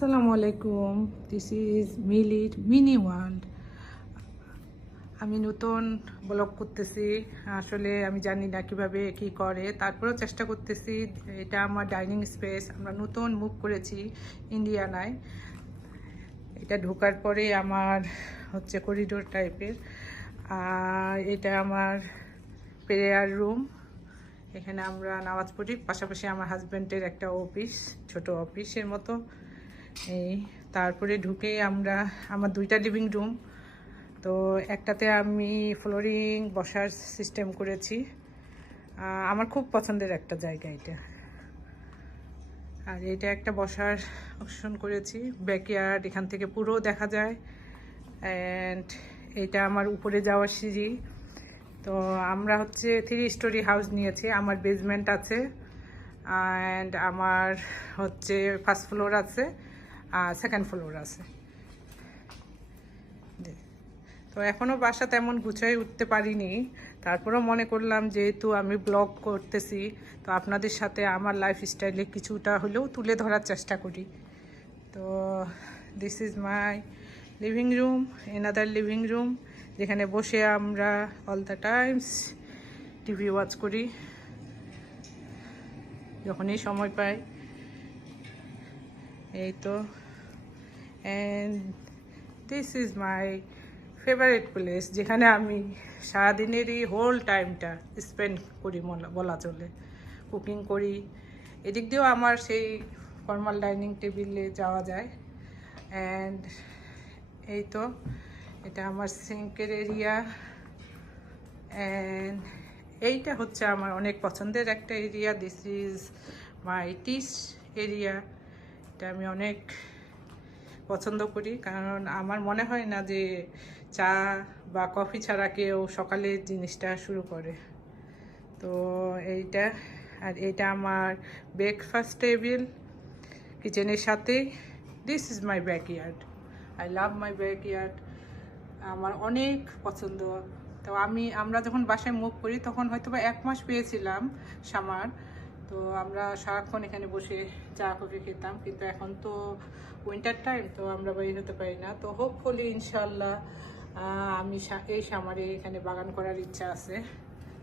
আসসালামু আলাইকুম, this is মিলির মিনি ওয়ার্ল্ড। আমি নতুন ব্লগ করতেছি। আসলে আমি জানি না কিভাবে কি করে, তারপরেও চেষ্টা করতেছি। এটা আমার ডাইনিং স্পেস। আমরা নতুন মুভ করেছি ইন্ডিয়ানায়। এটা ঢোকার পরে আমার হচ্ছে করিডোর টাইপের, আর এটা আমার প্রেয়ার রুম। এখানে আমরা নামাজ পড়ি, পাশাপাশি আমার হাজব্যান্ডের একটা অফিস, ছোট অফিসের মতো। এই তারপরে ঢুকে আমরা আমার দুইটা লিভিং রুম। তো একটাতে আমি ফ্লোরিং বসার সিস্টেম করেছি। আমার খুব পছন্দের একটা জায়গা এটা। আর এটা একটা বসার অপশন করেছি, ব্যাকইয়ার্ড এখান থেকে পুরো দেখা যায়। অ্যান্ড এটা আমার উপরে যাওয়ার সিঁড়ি। তো আমরা হচ্ছে 3 স্টোরি হাউস নিয়েছি। আমার বেসমেন্ট আছে, অ্যান্ড আমার হচ্ছে ফার্স্ট ফ্লোর আছে, সেকেন্ড ফ্লোর আছে। তো এখনও বাসা তেমন গুছাই উঠতে পারিনি। তারপরেও মনে করলাম যেহেতু আমি ব্লগ করতেছি, তো আপনাদের সাথে আমার লাইফস্টাইলে কিছুটা হলেও তুলে ধরার চেষ্টা করি। তো this is my living room, another living room, যেখানে বসে আমরা all the Times TV watch করি যখনই সময় পাই। এই তো, and this is my favourite place, যেখানে আমি সারাদিনেরই হোল টাইমটা স্পেন্ড করি বলা চলে। কুকিং করি, এদিক দিয়েও আমার সেই ফর্মাল ডাইনিং টেবিলে যাওয়া যায়। অ্যান্ড এই তো, এটা আমার সিঙ্কের এরিয়া। অ্যান্ড এইটা হচ্ছে আমার অনেক পছন্দের একটা এরিয়া, দিস ইজ মাই টিস এরিয়া। এটা আমি অনেক পছন্দ করি, কারণ আমার মনে হয় না যে চা বা কফি ছাড়া কেউ সকালে জিনিসটা শুরু করে। তো এইটা, আর এইটা আমার ব্রেকফাস্ট টেবিল কিচেনের সাথেই। This is my backyard, I love my backyard, আমার অনেক পছন্দ। তো আমরা যখন বাসায় মুভ করি তখন হয়তো বা 1 মাস পেয়েছিলাম সামার। তো আমরা সারাক্ষণ এখানে বসে চা কফি খেতাম, কিন্তু এখন তো উইন্টার টাইম, তো আমরা বাইরে হতে পারি না। তো হোপফুলি ইনশাল্লাহ আমি এই সামারে এখানে বাগান করার ইচ্ছা আছে।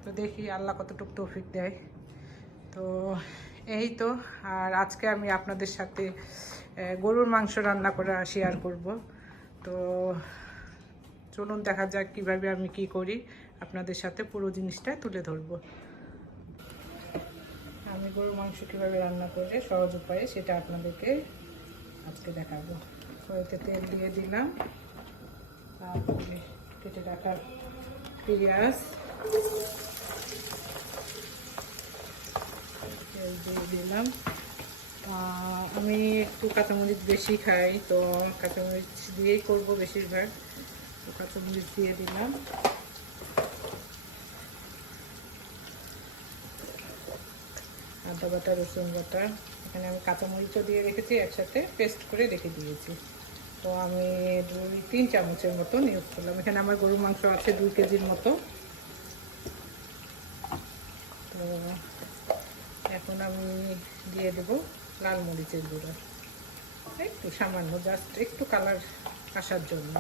তো দেখি আল্লাহ কতটুকু তৌফিক দেয়। তো এই তো, আর আজকে আমি আপনাদের সাথে গরুর মাংস রান্না করা শেয়ার করব। তো চলুন দেখা যাক কিভাবে আমি কি করি, আপনাদের সাথে পুরো জিনিসটা তুলে ধরবো। আমি গরুর মাংস কীভাবে রান্না করে সহজ উপায়ে সেটা আপনাদেরকে আজকে দেখাবো। কড়াইতে তেল দিয়ে দিলাম, তারপরে কেটে রাখা পেঁয়াজ তেল দিয়ে দিলাম। আমি একটু কাঁচামরিচ বেশি খাই, তো কাঁচামরিচ দিয়েই করবো বেশিরভাগ। তো কাঁচামরিচ দিয়ে দিলাম। আদা বাটা, রসুন বাটা, এখানে আমি কাঁচামরিচও দিয়ে রেখেছি, একসাথে পেস্ট করে রেখে দিয়েছি। তো আমি 2-3 চামচের মতন ইউজ করলাম। এখানে আমার গরুর মাংস আছে 2 কেজির মতো। তো এখন আমি দিয়ে দেবো লাল মরিচের গুঁড়ো, একটু সামান্য, জাস্ট একটু কালার আসার জন্য।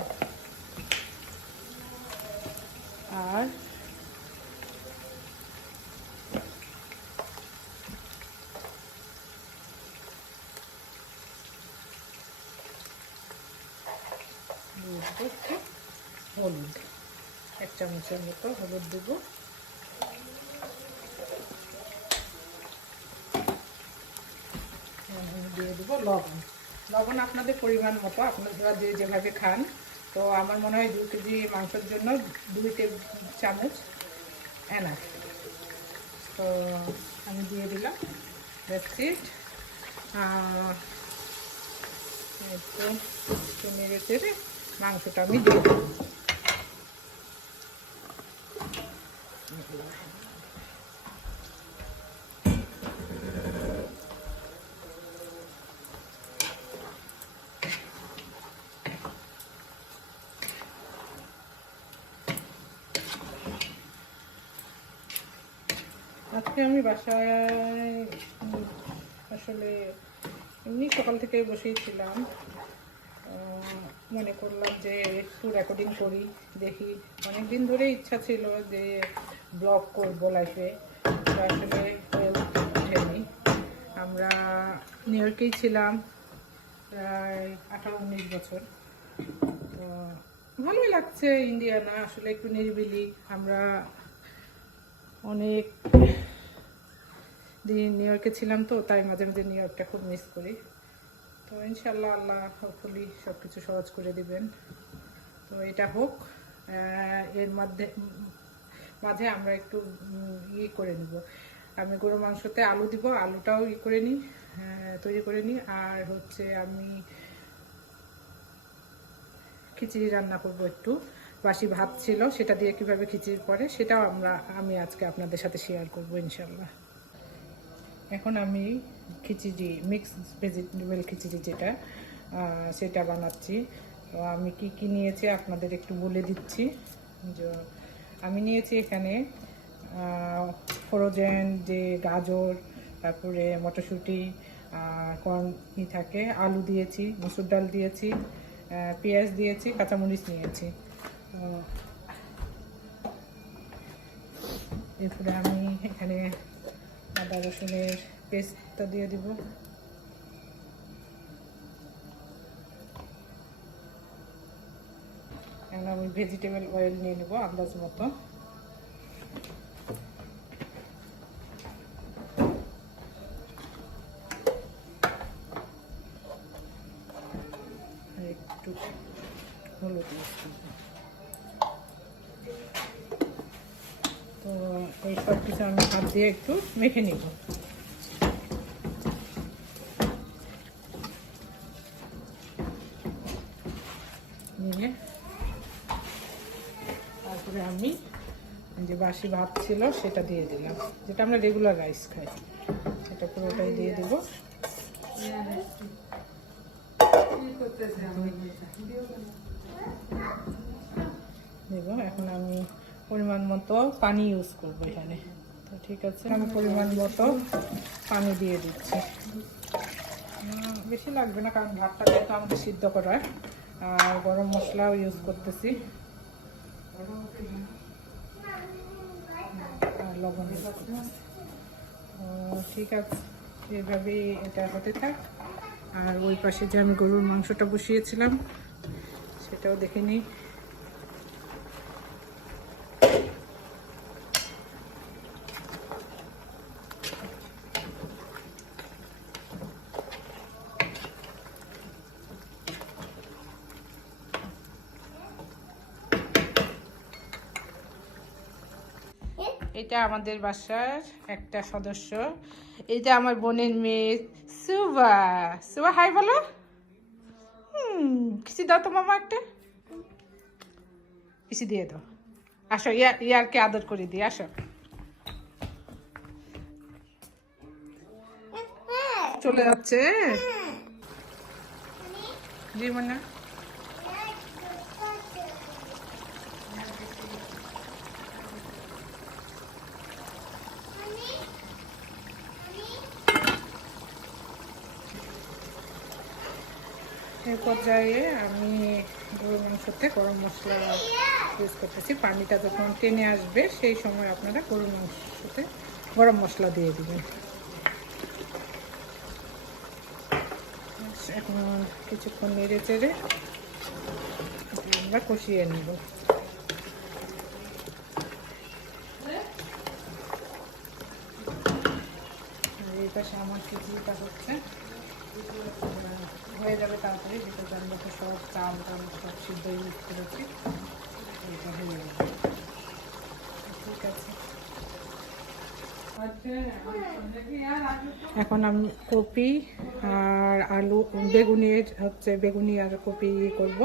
আর হলুদ, 1 চামচের মতো হলুদ দেবো। দিয়ে দেবো লবণ। লবণ আপনাদের পরিমাণ মতো, আপনারা যেভাবে খান। তো আমার মনে হয় 2 কেজি মাংসের জন্য 2 চামচ এনাফ। তো আমি দিয়ে দিলাম, দ্যাটস ইট। একটু নেড়ে চেড়ে মাংসটা আমি দিয়ে দেবো। আজকে আমি বাসায় আসলে এমনি সকাল থেকে বসেইছিলাম, মনে করলাম যে একটু রেকর্ডিং করি, দেখি। অনেকদিন ধরে ইচ্ছা ছিল যে ব্লগ করবো লাইফে, আসলে হয়ে ওঠেনি। আমরা নিউ ইয়র্কেই ছিলাম প্রায় 18-19 বছর। তো ভালোই লাগছে ইন্ডিয়ানা, আসলে একটু নিরিবিলি। আমরা অনেক দিন নিউ ইয়র্কে ছিলাম, তো তাই মাঝে মাঝে নিউ ইয়র্কটা খুব মিস করি। তো ইনশাল্লাহ আল্লাহ হোপফুলি সব কিছু সহজ করে দিবেন। তো এটা হোক, এর মাঝে আমরা একটু করে নিব। আমি গরু মাংসতে আলু দিব, আলুটাও করে নিই, তৈরি করে নিই। আর হচ্ছে আমি খিচুড়ি রান্না করব, একটু বাসি ভাত ছিল সেটা দিয়ে কিভাবে খিচুড়ি পড়ে সেটাও আমি আজকে আপনাদের সাথে শেয়ার করব ইনশাল্লাহ। এখন আমি খিচুড়ি, মিক্স ভেজিটেবল খিচুড়ি যেটা, সেটা বানাচ্ছি। তো আমি কি নিয়েছি আপনাদের একটু বলে দিচ্ছি। যে আমি নিয়েছি এখানে ফ্রোজেন যে গাজর, তারপরে মটরশুঁটি, কর্ন থাকে, আলু দিয়েছি, মসুর ডাল দিয়েছি, পেঁয়াজ দিয়েছি, কাঁচামরিচ নিয়েছি। এরপরে আমি এখানে আদা রসুনের পেস্টটা দিয়ে দিব। এখন আমি ভেজিটেবল অয়েল নিয়ে নেব আন্দাজ মতো। একটু হলুদ তো এই সব কিছু আমি হাত দিয়ে একটু মেখে নিব। নিয়ে তারপরে আমি যে বাসি ভাত ছিল সেটা দিয়ে দিলাম, যেটা আমরা রেগুলার রাইস খাই, সেটা পুরোটাই দিয়ে দেব। দেব এখন আমি পরিমাণ মতো পানি ইউজ করবো এখানে। তো ঠিক আছে, আমি পরিমাণ মতো পানি দিয়ে দিচ্ছি। বেশি লাগবে না, কারণ ভাতটা যেহেতু আমাদের সিদ্ধ করার। আর গরম মশলাও ইউজ করতেছি, আর লবণ ইউজ করতেছি। ঠিক আছে, এভাবেই এটা হতে থাক। আর ওই পাশে যে আমি গরুর মাংসটা বসিয়েছিলাম সেটাও দেখে নিই। এটা আমাদের বাসার একটা সদস্য, এটা আমার বোনের মেয়ে সুবা। সুবা হাই বলো। কিছু দাও তো মামা, একটা কিছু দিয়ে দাও। আসো, ইয়ারকে আদর করে দিই, আসো। চলে যাচ্ছে জি মনে। এই পর্যায়ে আমি গরুর মাংসতে গরম মশলা ইউজ করতেছি। পানিটা যখন টেনে আসবে সেই সময় আপনারা গরুর মাংসতে গরম মশলা দিয়ে দিবেন। এখন কিছুক্ষণ নেড়ে চেড়ে আমরা কষিয়ে নেব। আর এই পাশে আমার খিচুড়িটা হচ্ছে, হয়ে যাবে তাড়াতাড়ি, যেটা আমরা তো সব চাল সব সিদ্ধ ইউজ করেছি, এটা হয়ে যাবে। ঠিক আছে, এখন আমি কপি আর আলু, বেগুনি আর কপি করব।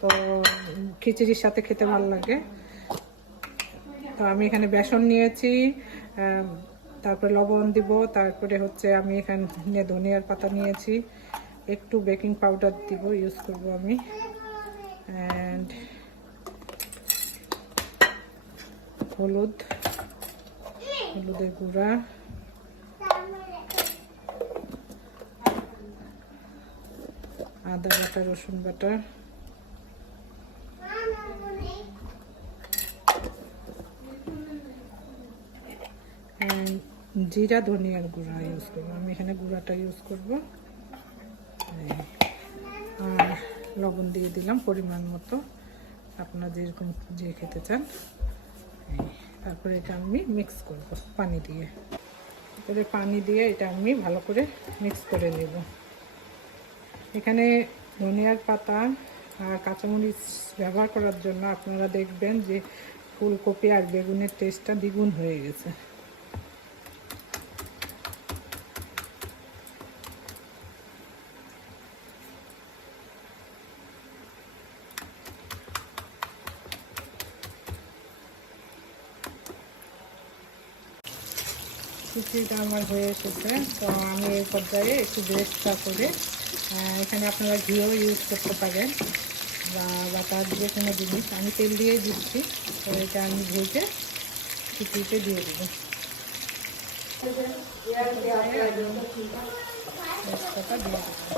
তো খিচুড়ির সাথে খেতে ভালো লাগে। তো আমি এখানে বেসন নিয়েছি, তারপরে লবণ দিব, তারপরে হচ্ছে আমি এখানে ধনিয়ার পাতা নিয়েছি, একটু বেকিং পাউডার দিব, ইউজ করব আমি, অ্যান্ড হলুদের গুঁড়া, আদা বাটা, রসুন বাটা, জিরা ধনিয়ার গুঁড়া ইউজ করবো। আমি এখানে গুঁড়াটা ইউজ করব। আর লবণ দিয়ে দিলাম পরিমাণ মতো, আপনারা যেরকম যে খেতে চান। তারপরে এটা আমি মিক্স করব পানি দিয়ে। তারপরে পানি দিয়ে এটা আমি ভালো করে মিক্স করে নেব। এখানে ধনিয়ার পাতা আর কাঁচামরিচ ব্যবহার করার জন্য আপনারা দেখবেন যে ফুলকপি আর বেগুনের টেস্টটা দ্বিগুণ হয়ে গেছে। খিচুড়িটা আমার হয়ে এসেছে, তো আমি এই পর্যায়ে একটু বেরেস্তা করে, এখানে আপনারা ঘিও ইউজ করতে পারেন বা বাটার যে কোনো জিনিস, আমি তেল দিয়েই দিচ্ছি। তো এটা আমি ভেজে খিচুড়িতে দিয়ে দেবো। বেরেস্তাটা দিয়ে দেবো।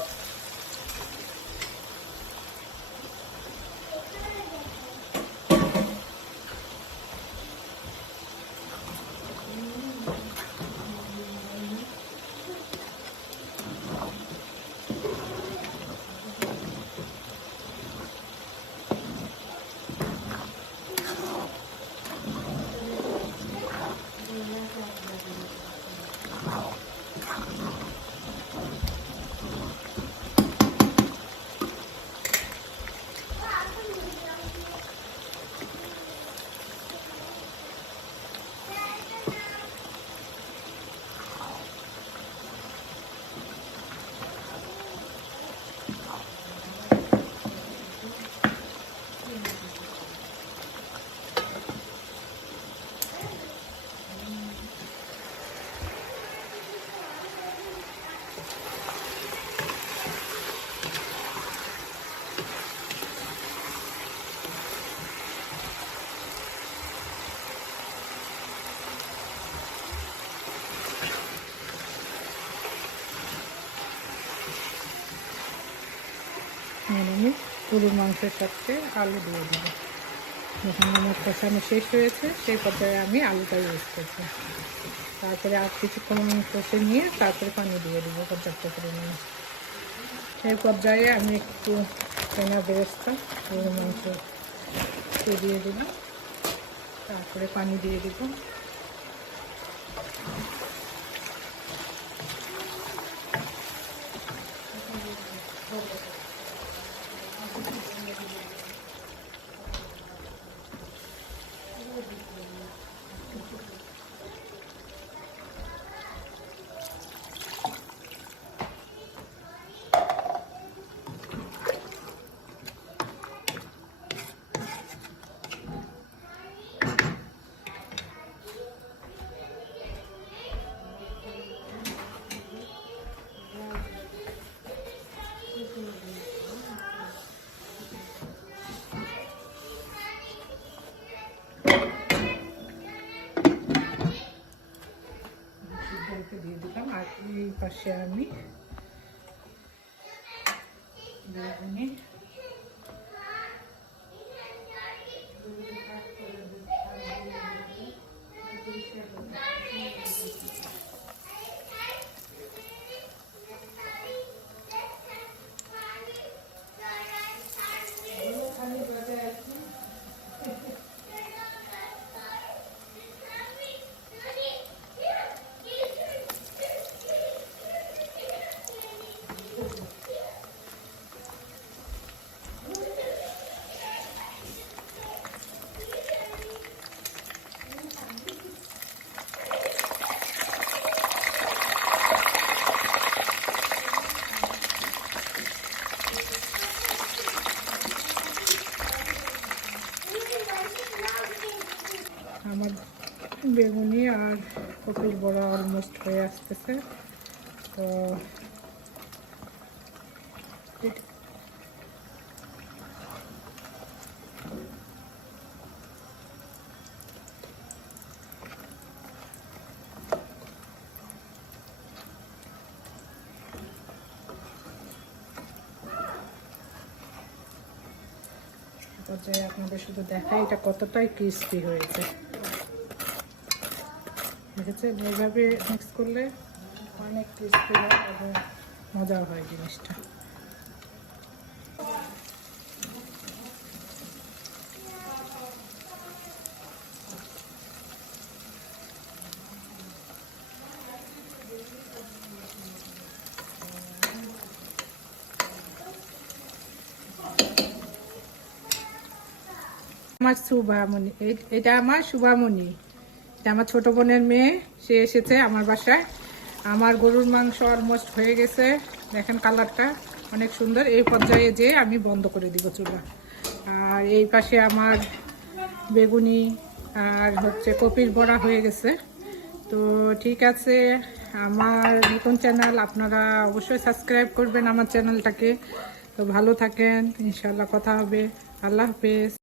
আমি গরুর মাংসের সাথে আলু দিয়ে দেবো। যখন আমার কষানো শেষ হয়েছে সেই পর্যায়ে আমি আলুটা ইউজ করবো। তারপরে আর কিছুক্ষণ কষে নিয়ে তারপরে পানি দিয়ে দেবো পর্যাপ্ত পরিমাণে। সেই পর্যায়ে আমি একটু কেনা বেরেস্তা গরুর মাংস দিয়ে দেবো, তারপরে পানি দিয়ে দেবো। দিয়ে দিলাম। আর এই পাশে আমি বেগুনি আমার বেগুনি আর কপির বড়া অলমোস্ট হয়ে আসতেছে। তো পর্যায়ে আপনাদের শুধু দেখাই এটা কতটাই ক্রিস্পি হয়েছে। দেখেছেন, এইভাবে মিক্স করলে অনেক ক্রিস্পি হয় এবং মজাও হয় জিনিসটা। আমার শুভামণি, এটা আমার শুভামণি, এটা আমার ছোট বোনের মেয়ে, সে এসেছে আমার বাসায়। আমার গরুর মাংস অলমোস্ট হয়ে গেছে, দেখেন কালারটা অনেক সুন্দর। এই পর্যায়ে যে আমি বন্ধ করে দিব চুলা। আর এই পাশে আমার বেগুনি আর হচ্ছে কপির বড়া হয়ে গেছে। তো ঠিক আছে, আমার নতুন চ্যানেল, আপনারা অবশ্যই সাবস্ক্রাইব করবেন আমার চ্যানেলটাকে। তো ভালো থাকেন, ইনশাল্লাহ কথা হবে। আল্লাহ হাফেজ।